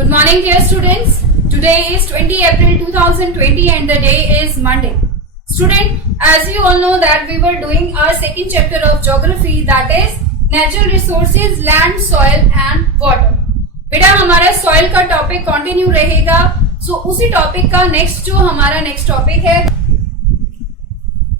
Good morning, dear students. Today is 20 April 2020 and the day is Monday. Student, as you all know that we were doing our second chapter of geography, that is natural resources, land, soil and water. बेटा हमारा soil का topic continue रहेगा. सो उसी topic का next topic है.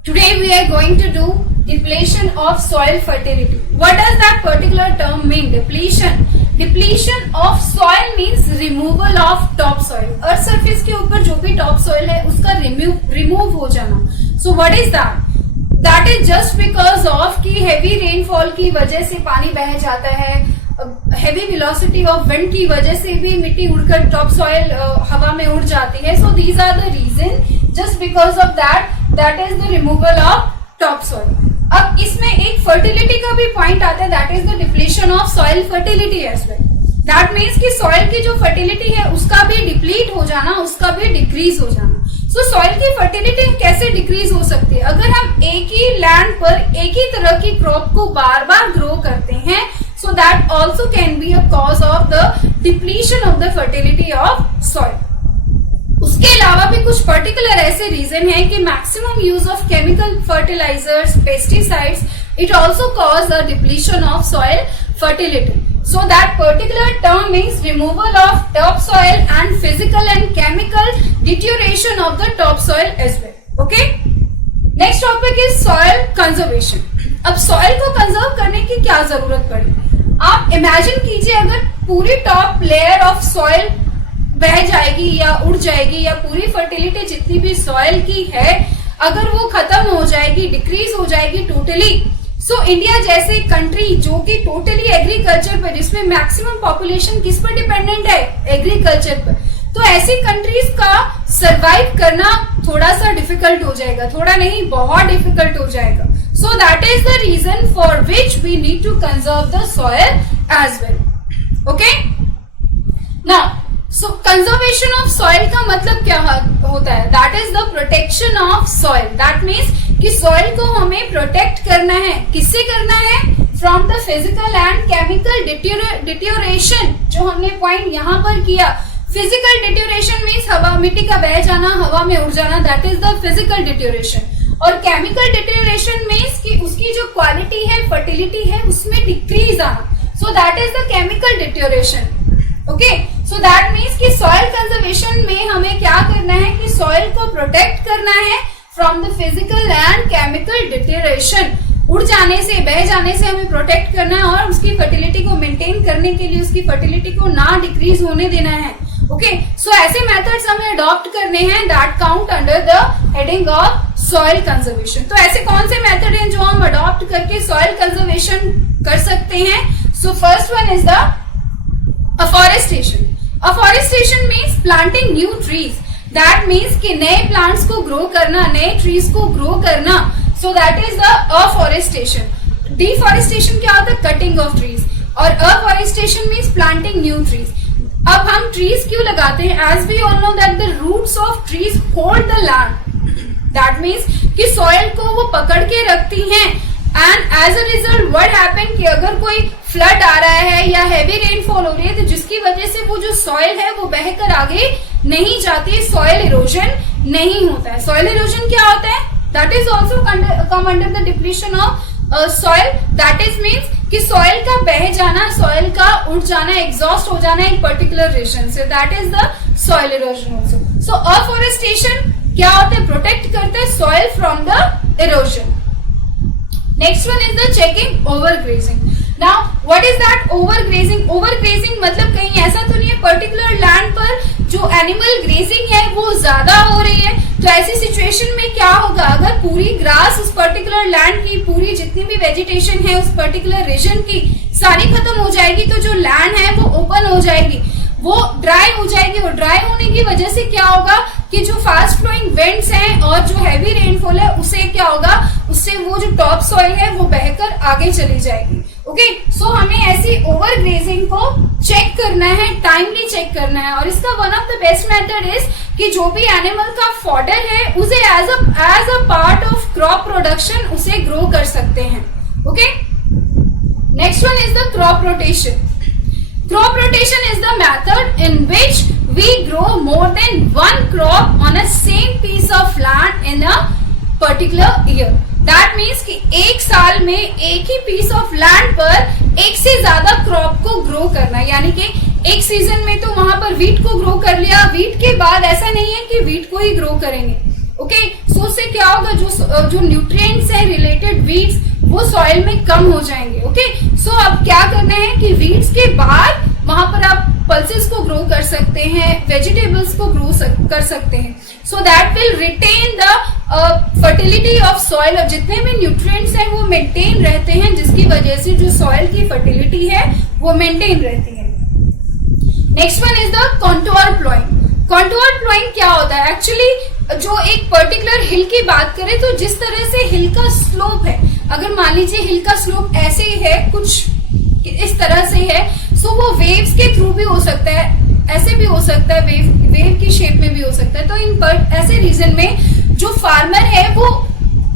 Today we are going to do depletion of soil fertility. What does that particular term mean? Depletion. Depletion of soil means removal of topsoil. Earth surface के ऊपर जो भी topsoil है उसका रिमूव हो जाना. So what is that? That is just because of कि heavy rainfall की वजह से पानी बह जाता है. हेवी वेलोसिटी ऑफ विंड की वजह से भी मिट्टी उड़कर टॉपसॉइल हवा में उड़ जाती है. So these are the reason just because of that is the removal of topsoil. अब इसमें एक फर्टिलिटी का भी पॉइंट आता है, that is the depletion of soil fertility as well. That means कि सॉइल की जो फर्टिलिटी है उसका भी डिप्लीट हो जाना, उसका भी डिक्रीज हो जाना. सो सॉइल की फर्टिलिटी कैसे डिक्रीज हो सकती है? अगर हम एक ही लैंड पर एक ही तरह की क्रॉप को बार बार ग्रो करते हैं, so that also can be a cause of the depletion of the fertility of soil. उसके अलावा भी कुछ पर्टिकुलर ऐसे रीजन है कि maximum use of chemical fertilizers, pesticides, it also cause a depletion of soil fertility. So that particular term means removal of topsoil and physical and chemical deterioration of the topsoil as well. Okay? Next topic is soil conservation. अब soil को conserve करने की क्या जरूरत पड़ी? आप imagine कीजिए अगर पूरी टॉप लेयर ऑफ सॉइल बह जाएगी या उड़ जाएगी या पूरी फर्टिलिटी जितनी भी सॉइल की है अगर वो खत्म हो जाएगी, डिक्रीज हो जाएगी टोटली. सो इंडिया जैसे कंट्री जो कि टोटली एग्रीकल्चर पर, जिसमें मैक्सिमम पॉपुलेशन किस पर डिपेंडेंट है? एग्रीकल्चर पर. तो ऐसी कंट्रीज का सरवाइव करना थोड़ा सा डिफिकल्ट हो जाएगा, थोड़ा नहीं बहुत डिफिकल्ट हो जाएगा. So that is the reason for which we need to conserve the soil as well. Okay? Now, so conservation of soil का मतलब क्या होता है? That is the protection of soil. That means कि soil को हमें protect करना है. किससे करना है? From the physical and chemical deterioration. जो हमने point यहाँ पर किया. Physical deterioration means हवा, मिट्टी का बह जाना, हवा में उड़ जाना. That is the physical deterioration. और केमिकल डिटेरियोरेशन मीन्स कि उसकी जो क्वालिटी है, फर्टिलिटी है, उसमें डिक्रीज आना. सो that is the chemical deterioration. Okay, so that means कि सॉइल कंजर्वेशन में हमें क्या करना है कि सॉइल को प्रोटेक्ट करना है from the physical and chemical deterioration. उड़ जाने से, बह जाने से हमें प्रोटेक्ट करना है और उसकी फर्टिलिटी को मेंटेन करने के लिए उसकी फर्टिलिटी को ना डिक्रीज होने देना है. ओके, सो ऐसे मेथड्स हमें अडॉप्ट करने हैं that count under the heading of soil conservation. तो ऐसे कौन से मेथड हैं जो हम अडॉप्ट करके सॉइल कंजर्वेशन कर सकते हैं? So first one is the afforestation. Afforestation means planting new trees. That means कि नए प्लांट्स को ग्रो करना, नए ट्रीज को ग्रो करना. So that is the afforestation. Deforestation क्या होता है? Cutting of trees. और afforestation means planting new trees. अब हम ट्रीज क्यों लगाते हैं? As we all know that the roots of trees hold the land. That means कि सॉइल को वो पकड़ के रखती हैं. And as a result what happen कि अगर कोई फ्लड आ रहा है या हैवी रेनफॉल हो रही है तो जिसकी वजह से वो जो सॉइल है वो बहकर आगे नहीं जाती, सॉइल इरोजन नहीं होता है. सॉइल इरोजन क्या होता है? That is also come under the depletion of soil. That is means कि सॉइल का बह जाना, सॉइल का उड़ जाना, एग्जॉस्ट हो जाना एक पर्टिकुलर रीजन से. That is the soil erosion also. So afforestation क्या होते हैं? प्रोटेक्ट करते हैं soil from the erosion. Next one is the checking overgrazing. Now what is that overgrazing? Overgrazing मतलब कहीं ऐसा तो नहीं है पर्टिकुलर लैंड पर जो एनिमल ग्रेजिंग है वो ज्यादा हो रही है. तो ऐसी सिचुएशन में क्या होगा? अगर पूरी ग्रास उस पर्टिकुलर लैंड की, पूरी जितनी भी वेजिटेशन है उस पर्टिकुलर रीजन की सारी खत्म हो जाएगी तो जो लैंड है वो ओपन हो जाएगी, वो ड्राई हो जाएगी. और ड्राई होने की वजह से क्या होगा कि जो फास्ट फ्लोइंग विंड्स हैं और जो हैवी रेनफॉल है उससे क्या होगा, उससे वो जो टॉप सॉइल है वो बहकर आगे चली जाएगी. ओके, सो हमें ऐसी ओवरग्रेजिंग को चेक करना है, टाइमली चेक करना है. और इसका one of the best method is कि जो भी एनिमल का फॉडर है उसे as a part of crop production उसे ग्रो कर सकते हैं. Okay, next one is the crop rotation. Crop rotation is the method in which we grow more than one crop on a same piece of land in a particular year. That means कि एक साल में एक ही piece of land पर एक से ज्यादा crop को ग्रो करना, यानी कि एक सीजन में तो वहां पर वीट को ग्रो कर लिया, वीट के बाद ऐसा नहीं है कि वीट को ही ग्रो करेंगे. ओके, सो उससे क्या होगा, जो न्यूट्रिएंट्स है रिलेटेड वीड्स वो सॉइल में कम हो जाएंगे. ओके, सो अब क्या करना है कि वीड्स के बाद वहां पर आप पल्सेस को ग्रो कर सकते हैं, वेजिटेबल्स को ग्रो कर सकते हैं. So that will retain the fertility of soil. और जितने भी न्यूट्रिएंट्स हैं वो मेंटेन रहते हैं, जिसकी वजह से जो सॉइल की फर्टिलिटी है वो मेंटेन रहती है. Next one is the contour ploughing. Contour ploughing क्या होता है? एक्चुअली जो एक पर्टिकुलर हिल की बात करें तो जिस तरह से हिल का स्लोप है, अगर मान लीजिए हिल का स्लोप ऐसे ही है, कुछ इस तरह से है, सो वो वेव्स के थ्रू भी हो सकता है, ऐसे भी हो सकता है, वेव की शेप में भी हो सकता है. तो इन ऐसे रीजन में जो फार्मर है वो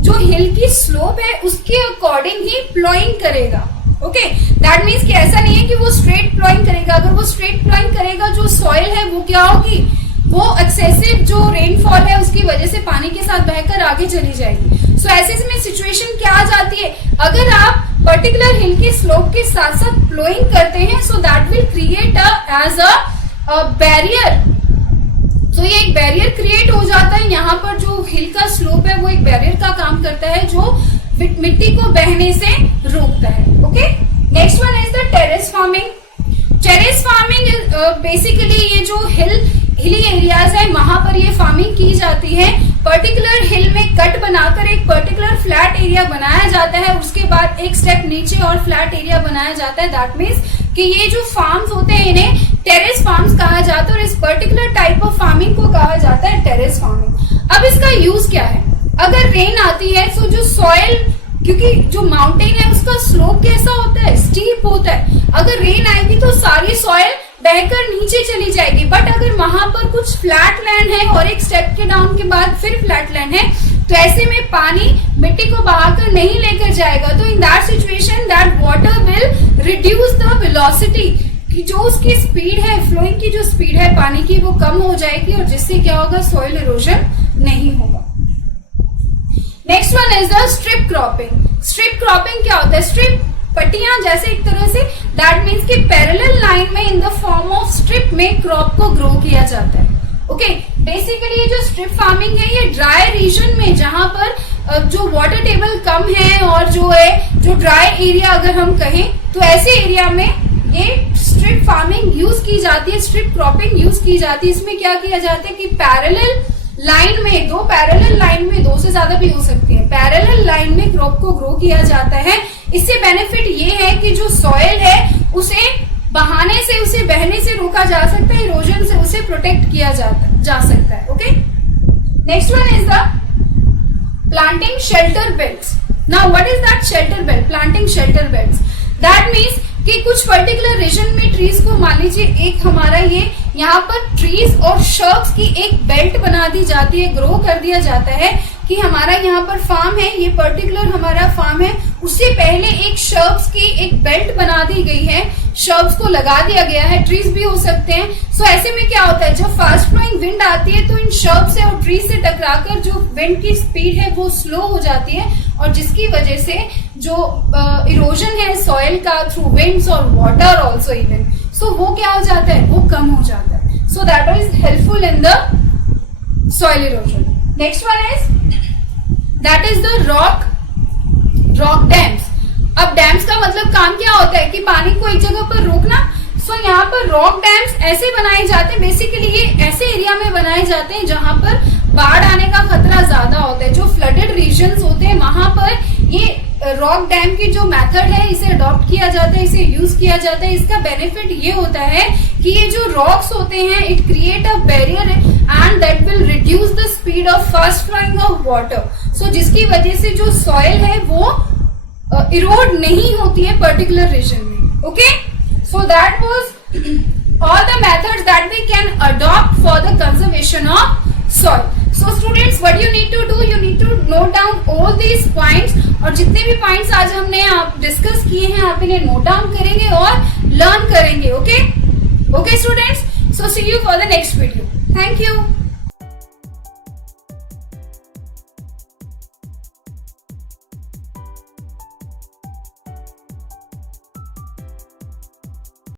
जो हिल की स्लोप है उसके अकॉर्डिंग ही प्लॉइंग करेगा. ओके, दैट मीन्स कि ऐसा नहीं है कि वो स्ट्रेट प्लॉइंग करेगा. अगर वो स्ट्रेट प्लॉइंग करेगा, जो सॉइल है वो क्या होगी, वो एक्सेसिव जो रेनफॉल है उसकी वजह से पानी के साथ बहकर आगे चली जाएगी. सो ऐसे में सिचुएशन क्या आ जाती है, अगर आप पर्टिकुलर हिल की स्लोप के साथ साथ प्लोइंग करते हैं, so that will create as a barrier. तो ये एक बैरियर क्रिएट हो जाता है. यहाँ पर जो हिल का स्लोप है वो एक बैरियर का काम करता है जो मिट्टी को बहने से रोकता है. Okay, next one is the terrace farming. Terrace farming basically ये जो हिली एरियाज है वहां पर ये फार्मिंग की जाती है. पर्टिकुलर हिल में कट बनाकर एक पर्टिकुलर फ्लैट एरिया बनाया जाता है, उसके बाद एक स्टेप नीचे और फ्लैट एरिया बनाया जाता है. दैट मीन्स कि ये जो फार्म्स होते हैं इन्हें टेरेस फार्म्स कहा जाता है और इस पर्टिकुलर टाइप ऑफ फार्मिंग को कहा जाता है टेरेस फार्मिंग. अब इसका यूज क्या है, अगर रेन आती है तो जो सॉइल, क्योंकि जो माउंटेन है उसका स्लोप कैसा होता है, स्टीप होता है, अगर रेन आएगी तो सारी सॉइल बहकर नीचे चली जाएगी. बट अगर वहां पर कुछ फ्लैट लैंड है और एक स्टेप के डाउन के बाद फिर फ्लैट लैंड है, तो ऐसे में पानी मिट्टी को बहाकर नहीं लेकर जाएगा. तो in that situation that water will reduce the velocity, कि जो उसकी स्पीड है, फ्लोइंग की जो स्पीड है पानी की वो कम हो जाएगी और जिससे क्या होगा, सॉइल इरोजन नहीं होगा. Next one is the strip cropping. Strip cropping क्या होता है, स्ट्रिप पट्टियां जैसे एक तरह से, दैट मीन्स कि पैरेलल लाइन में in the form of strip में क्रॉप को ग्रो किया जाता है. ओके, बेसिकली ये जो स्ट्रिप फार्मिंग है ये ड्राई रीजन में, जहां पर जो वाटर टेबल कम है और जो है जो ड्राई एरिया अगर हम कहें, तो ऐसे एरिया में ये स्ट्रिप फार्मिंग यूज की जाती है, स्ट्रिप क्रॉपिंग यूज की जाती है. इसमें क्या किया जाता है कि पैरेलल लाइन में, दो पैरेलल लाइन में, दो से ज्यादा भी हो सकती है, पैरेलल लाइन में क्रॉप को ग्रो किया जाता है. इससे बेनिफिट ये है कि जो सॉइल है उसे बहाने से, उसे बहने से रोका जा सकता है, इरोजन से उसे प्रोटेक्ट किया जा सकता है. Okay, next one is the planting shelter belts. Now what is that shelter belt, planting shelter belts? That means कि कुछ पर्टिकुलर रीजन में ट्रीज को, मान लीजिए एक हमारा ये यहाँ पर ट्रीज और शर्ब्स की एक बेल्ट बना दी जाती है, ग्रो कर दिया जाता है कि हमारा यहाँ पर फार्म है, ये पर्टिकुलर हमारा फार्म है, उससे पहले एक शर्ब्स की एक बेल्ट बना दी गई है, शर्ब्स को लगा दिया गया है, ट्रीज भी हो सकते हैं. सो ऐसे में क्या होता है, जब फास्ट फ्लोइंग विंड आती है तो इन शर्ब्स से और ट्रीज से टकराकर जो विंड की स्पीड है वो स्लो हो जाती है और जिसकी वजह से जो इरोजन है सॉइल का थ्रू विंड्स और वाटर ऑल्सो इवन, सो वो क्या हो जाता है, वो कम हो जाता है. सो that is helpful in the soil erosion. Next one is that is the rock dams. अब डैम्स का मतलब काम क्या होता है कि पानी को एक जगह पर रोकना. सो यहाँ पर रॉक डैम्स ऐसे बनाए जाते हैं, बेसिकली ये ऐसे एरिया में बनाए जाते हैं जहां पर बाढ़ आने का खतरा ज्यादा होता है, जो फ्लडेड रीजन्स होते हैं वहां पर ये रॉक डैम की जो मेथड है इसे अडॉप्ट किया जाता है, इसे यूज किया जाता है. इसका बेनिफिट ये होता है कि ये जो रॉक्स होते हैं it create a barrier and that will reduce the speed of fast flowing of water. So जिसकी वजह से जो सॉइल है वो इरोड नहीं होती है पर्टिकुलर रीजन में. Okay, so that was all the methods that we can adopt for the conservation of soil. So students, what you need to do, you need to note down all these points और जितने भी points आज हमने आप discuss किए हैं आप इन्हें नोट डाउन करेंगे और लर्न करेंगे. Okay students, so see you for the next video. Thank you.